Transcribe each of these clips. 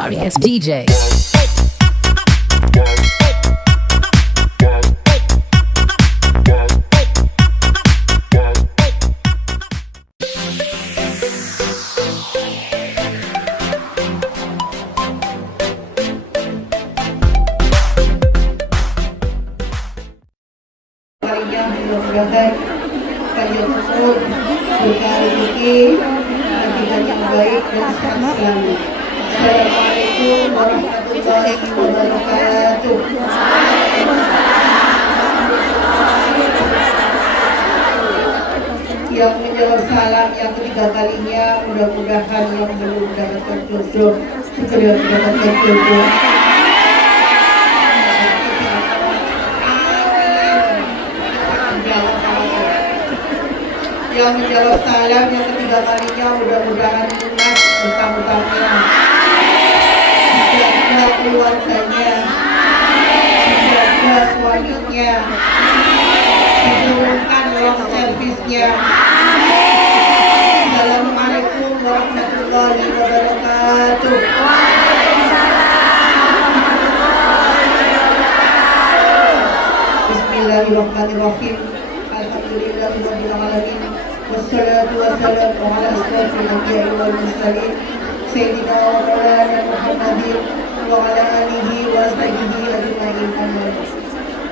sorry ass DJ. Mudah-mudahan kalian tersebut berkali-kali akibat yang baik dan sehat selalu. Assalamualaikum warahmatullahi wabarakatuh. Yang menjawab salam yang ketiga kalinya, mudah-mudahan yang belum mendapatkan jodoh segera mendapatkan jodoh. Yang menjawab salam yang ketiga kalinya, mudah-mudahan lunas utang-utangnya, dijaga keluarganya, dijaga suaminya, diturunkan long servisnya. Assalamualaikum warahmatullahi wabarakatuh. Bismillahirrahmanirrahim. Alhamdulillahirabbil alamin. Wassalatu wassalamu ala asyrafil anbiya'i wal mursalin sayyidina wa maulana Muhammadin wa ala alihi wa sahbihi ajma'in.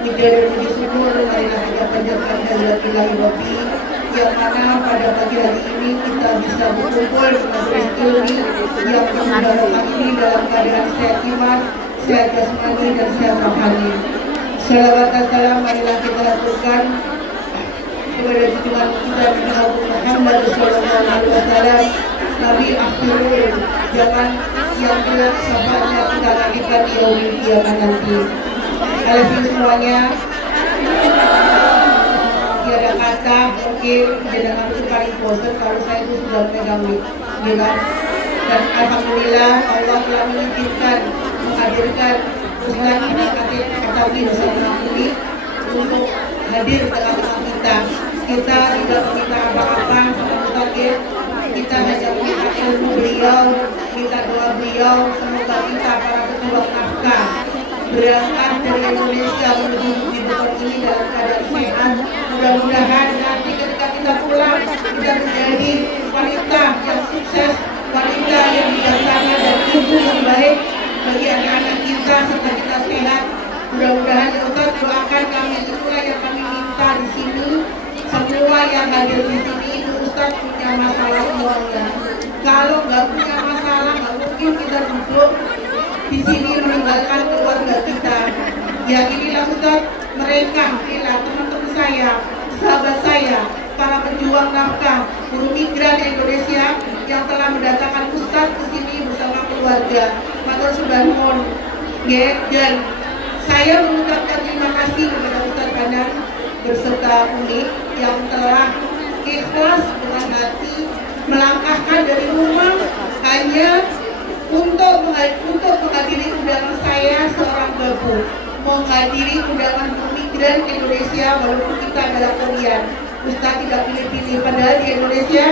Puja dan puji syukur marilah kita panjatkan kehadirat Rabbi, yang mana pada pagi hari ini kita bisa berkumpul majelis ilmi yang berbarokah ini dalam keadaan sehat iman, sehat jasmani dan sehat rohani. Salawat dan salam marilah kita lakukan kepada junjungan kita Nabi Muhammad sallallahu alaihi wasallam, Nabi akhirul zaman yang kelak syafaatnya kita nantikan di yaumil qiyamah nanti. Kalian semuanya, tiada kata mungkin dengan itu paling bosan kalau saya itu sudah memegang bilang. Dan alhamdulillah Allah telah mengizinkan menghadirkan Ustaz ini katakan bersama kami untuk hadir tengah-tengah kita. Kita tidak meminta apa-apa, kita hanya meminta ilmu beliau, minta doa beliau. Semoga kita para pejuang nafkah berangkat dari Indonesia menuju ibu kota ini dalam keadaan sehat. Mudah-mudahan nanti ketika kita pulang kita menjadi wanita yang sukses, wanita yang bijaksana dan ibu yang baik bagi anak-anak kita serta kita sehat. Mudah-mudahan ya Ustaz, doakan kami, itulah yang kami minta di sini. Semua yang hadir di sini itu Ustaz punya masalah keluarga. Kalau nggak punya masalah, nggak mungkin kita duduk di sini meninggalkan keluarga kita. Ya inilah Ustaz, mereka, inilah teman-teman saya, sahabat saya, para pejuang nafkah, buruh migran Indonesia yang telah mendatangkan Ustaz ke sini bersama keluarga. Matur sudah mohon, dan saya mengucapkan terima kasih kepada Ustaz Banan berserta Umi yang telah ikhlas dengan hati melangkahkan dari rumah hanya untuk menghadiri undangan saya seorang babu, menghadiri undangan migran Indonesia walaupun kita adalah kalian. Ustaz tidak pilih-pilih, padahal di Indonesia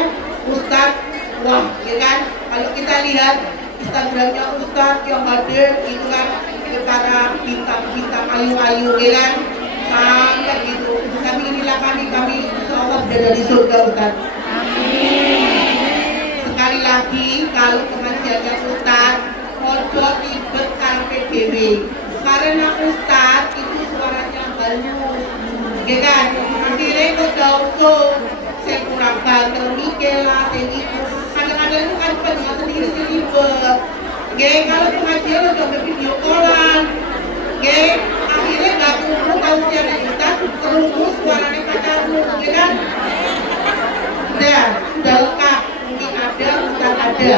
Ustaz, wah ya kan, kalau kita lihat Instagramnya Ustaz yang hadir itu kan para bintang-bintang ayu-ayu ya kan, sampai gitu. Kami inilah kami insyaallah berada di surga Ustaz. Sekali lagi kalau pengajiannya Ustaz ojo ribet karpe dewe, karena Ustaz itu suaranya halus ya kan, akhirnya kok jauh saya kurang banter mikir lah saya gitu. Kadang-kadang itu kan pendengar sendiri sih ribet. Kalau pengajian udah ke video callan, akhirnya nggak perlu tahu siapa kita, terus suaranya pacarmu, ya kan? Udah lengkap, mungkin ada, bukan ada.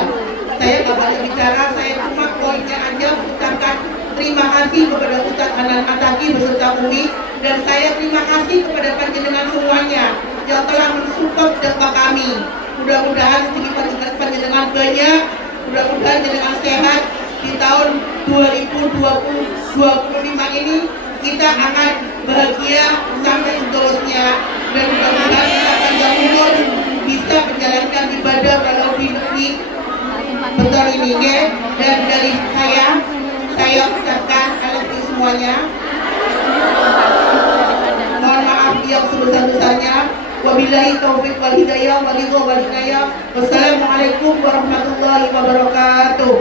Saya nggak banyak bicara, saya cuma poinnya aja ucapkan terima kasih kepada Ustaz Hanan Ataki beserta Umi, dan saya terima kasih kepada panjenengan semuanya yang telah mensupport dakwah kami. Mudah-mudahan rezeki panjenengan banyak. Mudah-mudahan dengan sehat di tahun 2025 ini kita akan bahagia sampai seterusnya, dan mudah-mudahan kita panjang umur bisa menjalankan ibadah kalau di negeri bentar ini dan dari semuanya? Mohon maaf yang sebesar-besarnya. Wabillahi taufiq wal hidayah wal ridha wal inayah. Wassalamualaikum warahmatullahi wabarakatuh.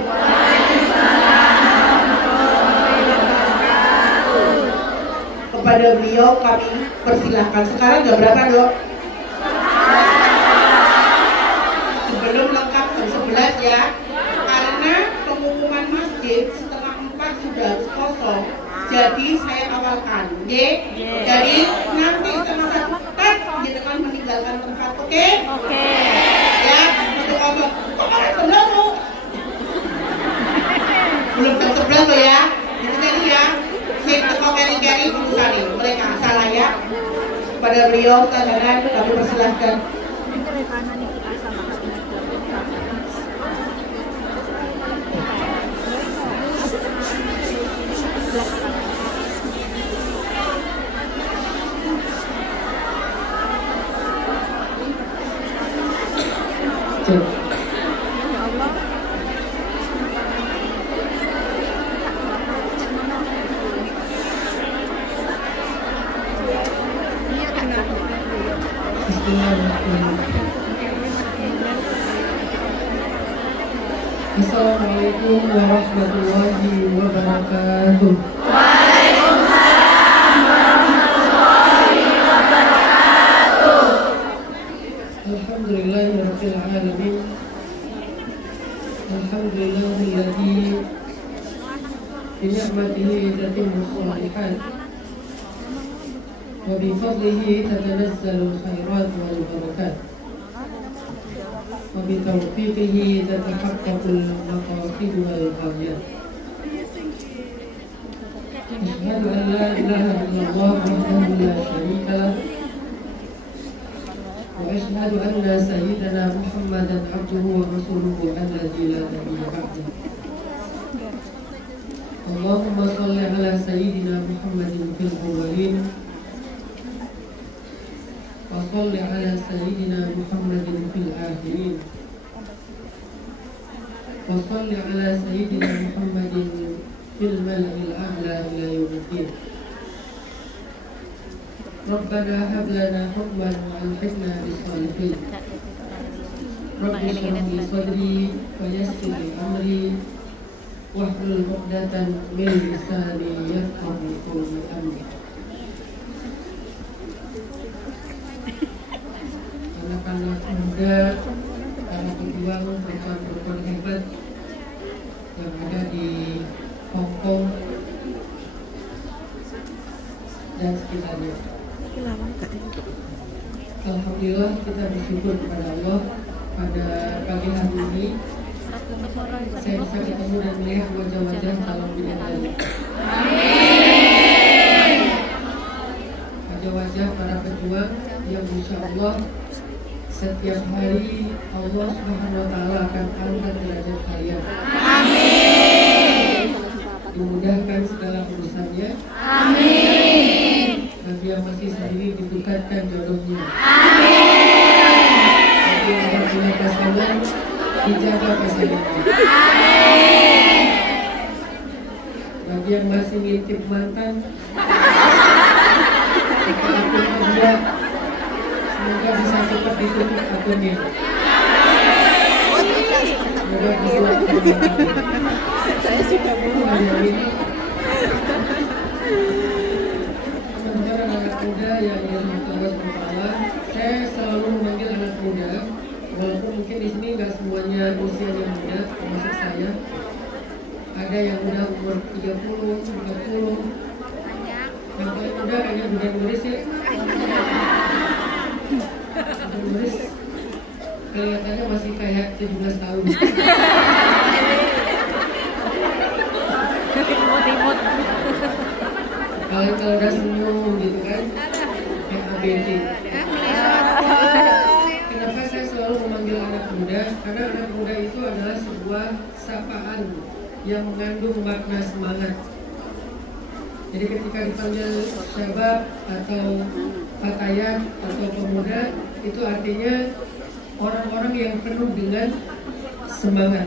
Kepada beliau kami persilahkan. Sekarang jam berapa, Dok? Sebelum lengkap jam 11 ya. Karena pengumuman masjid setengah 4 sudah kosong. Jadi saya awalkan, jadi nanti setengah 1 jenengan meninggalkan tempat, oke? Oke. Ya, untuk abang. Belum jam 11 loh ya. Itu tadi ya. Sing teko keri-keri urusane mereka salah ya. Pada beliau tangan kami persilahkan. Assalamualaikum warahmatullahi wabarakatuh. Waalaikumsalam warahmatullahi wabarakatuh. Alhamdulillahirabbil alamin. Alhamdulillahilladzi bi ni'matihi tatimmu shalihat wa bi fadlihi tatanazzalu khairat wal barakat. وبتوفيقه تتحقق المقاصد والغايات. أشهد أن لا إله إلا الله وحده لا شريك له وأشهد أن سيدنا محمدا عبده ورسوله الذي لا نبي بعده. اللهم صل على سيدنا محمد في الأولين وصل على سيدنا محمد في الآخرين وصل على سيدنا محمد في الملأ الأعلى إلى يوم الدين. ربنا هب لنا حكما وألحقنا بالصالحين. رب اشرح لي صدري ويسر لي أمري واحلل عقدة من لساني يفقهوا قولي أمري. Anak-anak muda, para pejuang, perempuan-perempuan hebat yang ada di Hong Kong dan sekitarnya. Alhamdulillah kita bersyukur kepada Allah pada pagi hari ini saya bisa ketemu dan melihat wajah-wajah calon bidadari. Wajah-wajah para pejuang yang insya Allah setiap hari Allah Subhanahu wa Ta'ala akan angkat derajat kalian. Amin. Dimudahkan segala urusannya. Amin. Bagi yang masih sendiri didekatkan jodohnya. Amin. Bagi yang punya pasangan dijaga pasangannya. Amin. Bagi yang masih ngintip mantan, dia semoga bisa cepat ditutup akunnya. Semoga bisa. Saya suka bunyi. Sementara anak muda yang Allah SWT, saya selalu memanggil anak muda, walaupun mungkin di sini nggak semuanya usianya muda, termasuk saya. Ada yang udah umur 30, 30. Yang paling muda kayaknya bukan nulis ya. Nulis kelihatannya masih kayak 17 tahun. Timut. Kalau udah senyum gitu kan, kayak ABG. Kenapa saya selalu memanggil anak muda? Karena anak muda itu adalah sebuah sapaan yang mengandung makna semangat. Jadi ketika dipanggil syabab atau fatayat atau pemuda, itu artinya orang-orang yang penuh dengan semangat.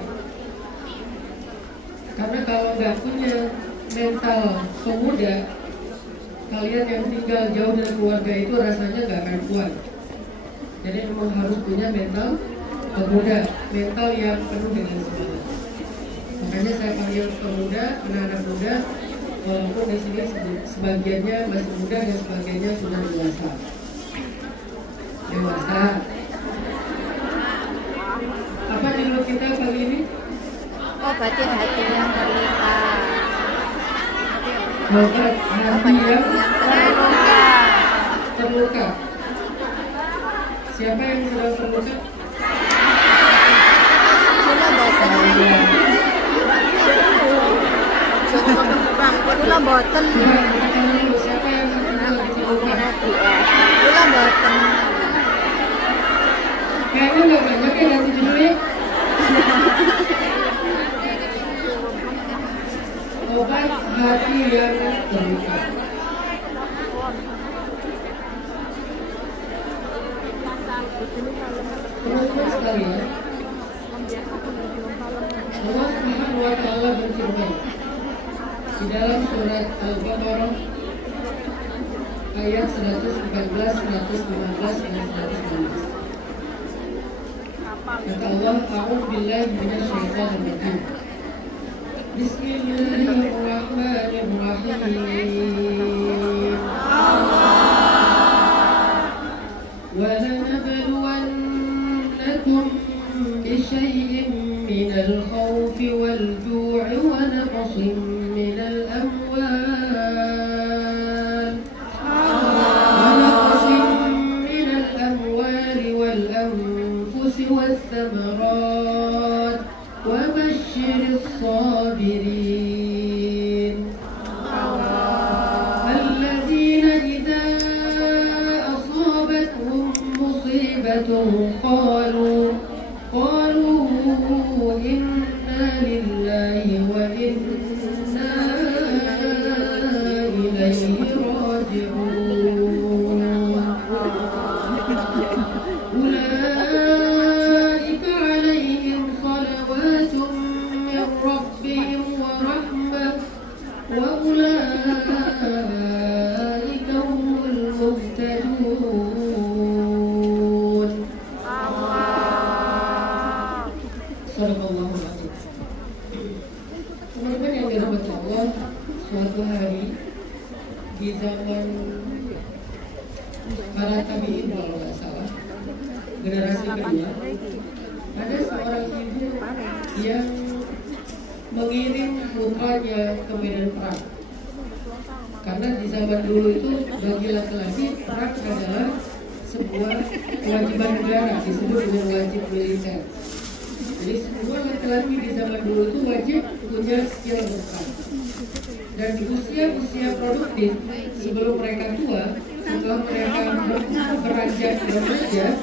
Karena kalau nggak punya mental pemuda, kalian yang tinggal jauh dari keluarga itu rasanya nggak akan kuat. Jadi memang harus punya mental pemuda, mental yang penuh dengan semangat. Makanya saya panggil pemuda, anak-anak muda, walaupun di sini sebagiannya masih muda dan sebagiannya sudah dewasa. Apa judul kita kali ini? Obati hati yang terluka. Obat hati yang terluka. Siapa yang sedang terluka? Sudah bosan. Sudah bosan. Siapa yang terluka? Sudah bosan. Kayaknya nggak banyak ya ganti judulnya. Obat hati yang terluka. Teman-teman sekalian, Allah Subhanahu wa Ta'ala berfirman di dalam surat Al-Baqarah ayat 114, 115 dan 116. Kata Allah, a'udzubillahi minasyaitonir rajim. Bismillahirrahmanirrahim. Wa lanabluwannakum bisyai'in minal khawfi wal ju'i wa naqsin minal amwal wal anfusi wath thamarat wa basyiril sabirin alladzina idza asabatuhum musibatun qalu inna lillahi wa inna ilaihi raji'un. Ulaika 'alaihim salawatun min rabbihim wa rahmah wa ulaika humul muhtadun. Sadaqallahul azim. Teman-teman yang dirahmati Allah, suatu hari di zaman para tabi'in kalau nggak salah, generasi kedua, ada seorang ibu yang mengirim putranya ke medan perang. Karena di zaman dulu itu bagi laki-laki perang adalah sebuah kewajiban negara, disebut dengan wajib militer. Jadi semua laki-laki di zaman dulu itu wajib punya skill berperang. Dan di usia-usia produktif sebelum mereka tua, setelah mereka beranjak remaja,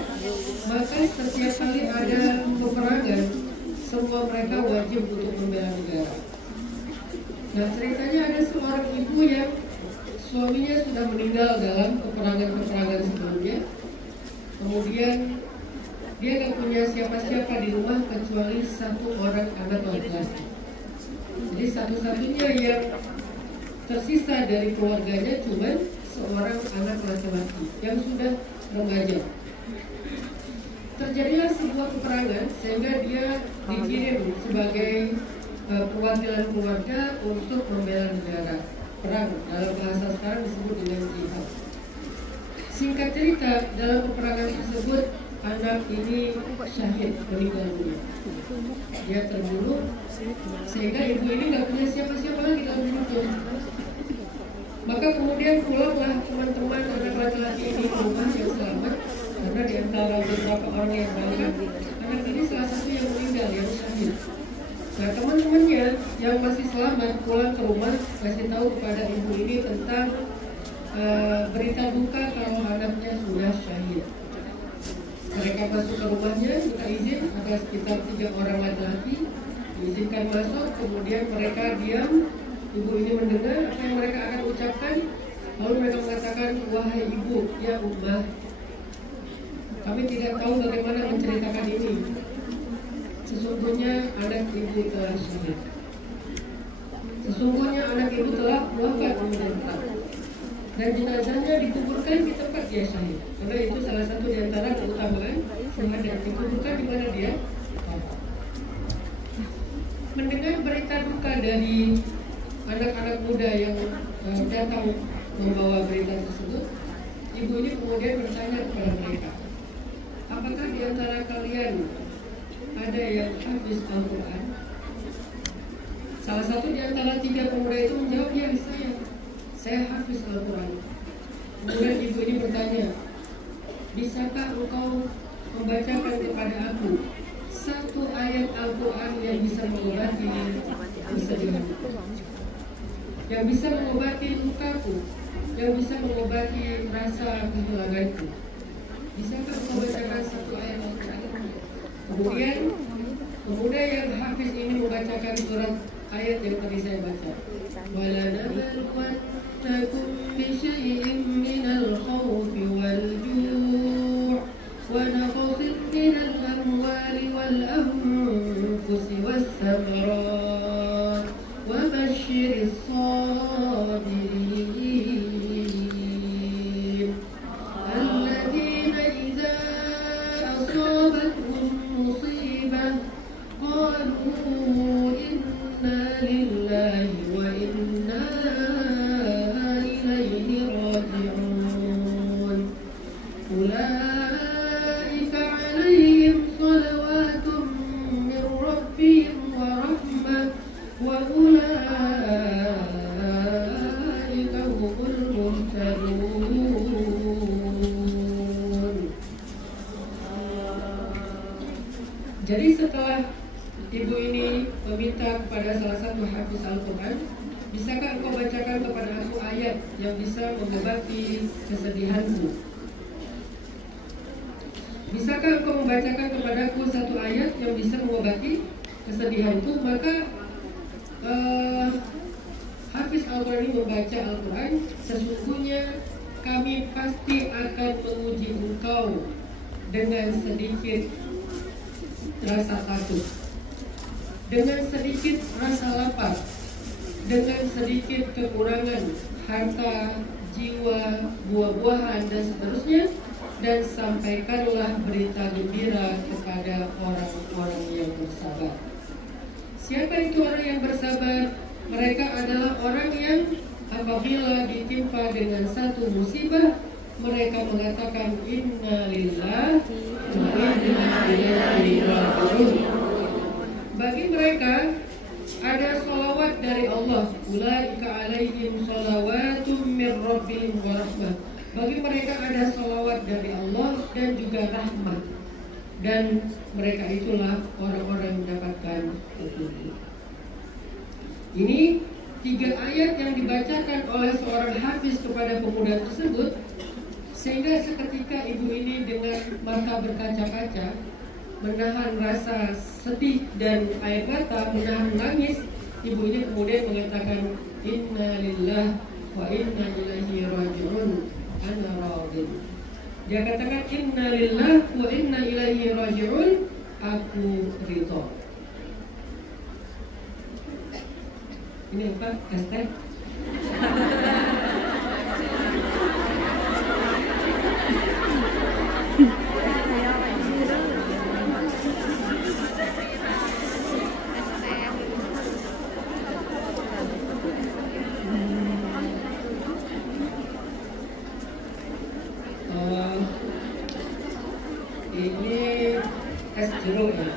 maka setiap kali ada peperangan, semua mereka wajib untuk membela negara. Nah, ceritanya ada seorang ibu yang suaminya sudah meninggal dalam peperangan-peperangan sebelumnya. Kemudian dia nggak punya siapa-siapa di rumah kecuali satu orang anak laki-laki. Jadi satu-satunya yang tersisa dari keluarganya cuma seorang anak laki-laki yang sudah remaja. Terjadilah sebuah peperangan sehingga dia dikirim sebagai perwakilan keluarga untuk membela negara. Perang dalam bahasa sekarang disebut dengan jihad. Singkat cerita, dalam peperangan tersebut anak ini syahid, meninggal dunia. Dia terbunuh sehingga ibu ini nggak punya siapa-siapa lagi dalam hidupnya. Maka kemudian pulanglah teman-teman anak laki-laki ini ke rumah yang selamat, karena di antara beberapa orang yang bangga, anak ini salah satu yang meninggal, yang syahid. Nah, teman-temannya yang masih selamat pulang ke rumah kasih tahu kepada ibu ini tentang berita duka kalau anaknya sudah syahid. Mereka masuk ke rumahnya, minta izin, ada sekitar 3 orang laki-laki, diizinkan masuk, kemudian mereka diam. Ibu ini mendengar apa yang mereka akan ucapkan, lalu mereka mengatakan, wahai ibu, ya ummah, kami tidak tahu bagaimana menceritakan ini. Sesungguhnya anak ibu telah syahid. sesungguhnya anak ibu telah wafat menetap dan jenazahnya dikuburkan di tempat dia syahid. Karena itu salah satu di antara keutamaan syahadat, dikuburkan di mana dia wafat. Mendengar berita duka dari anak-anak muda yang datang membawa berita tersebut, ibu ini kemudian bertanya kepada mereka, apakah di antara kalian ada yang hafiz Al-Quran? Salah satu di antara 3 pemuda itu menjawab, ya saya hafiz Al-Quran. Kemudian ibu ini bertanya, bisakah engkau membacakan kepada aku satu ayat Al-Quran yang bisa mengobati kesedihanku, yang bisa mengobati lukaku, yang bisa mengobati rasa kehilanganku? Bisakah engkau bacakan satu ayat Al-Quran? Kemudian pemuda yang hafiz ini membacakan surat ayat yang tadi saya baca. وَلَنَبْلُوَنَّكُمْ بِشَيْءٍ مِّنَ الْخَوْفِ وَالْجُوعِ وَنَقْصٍ مِّنَ الْأَمْوَالِ وَالْأَنفُسِ وَالثَّمَرَاتِ وَبَشِّرِ الصَّابِرِينَ الَّذِينَ إِذَا أَصَابَتْهُم مُّصِيبَةٌ قَالُوا إِنَّا لِلَّهِ وَإِنَّا إِلَيْهِ راجعون أُولَئِكَ عَلَيْهِمْ صَلَوَاتٌ مِّن رَّبِّهِمْ وَرَحْمَةٌ وَأُولَئِكَ هُمُ الْمُهْتَدُونَ. Jadi setelah ibu ini meminta kepada salah satu hafiz Al-Quran, bisakah engkau bacakan kepada aku ayat yang bisa mengobati kesedihanku? Bisakah engkau membacakan kepadaku satu ayat yang bisa mengobati kesedihanku? Maka hafiz Al-Quran ini membaca Al-Quran, sesungguhnya kami pasti akan menguji engkau dengan sedikit rasa takut, dengan sedikit rasa lapar, dengan sedikit kekurangan harta, jiwa, buah-buahan dan seterusnya, dan sampaikanlah berita gembira kepada orang-orang yang bersabar. Siapa itu orang yang bersabar? Mereka adalah orang yang apabila ditimpa dengan satu musibah, mereka mengatakan inna lillahi wa inna ilaihi raji'un. Bagi mereka ada salawat dari Allah. Ulaika alaihim salawatum min rabbihim wa rahmah. Bagi mereka ada salawat dari Allah dan juga rahmat. Dan mereka itulah orang-orang yang mendapatkan petunjuk. Ini 3 ayat yang dibacakan oleh seorang hafiz kepada pemuda tersebut, sehingga seketika ibu ini dengan mata berkaca-kaca menahan rasa sedih dan air mata, menahan nangis. Ibu ini kemudian mengatakan inna lillahi wa inna ilaihi raji'un ana radin. Dia katakan inna lillahi wa inna ilaihi raji'un, aku ridho. Ini apa? Hashtag ini es jeruk ya.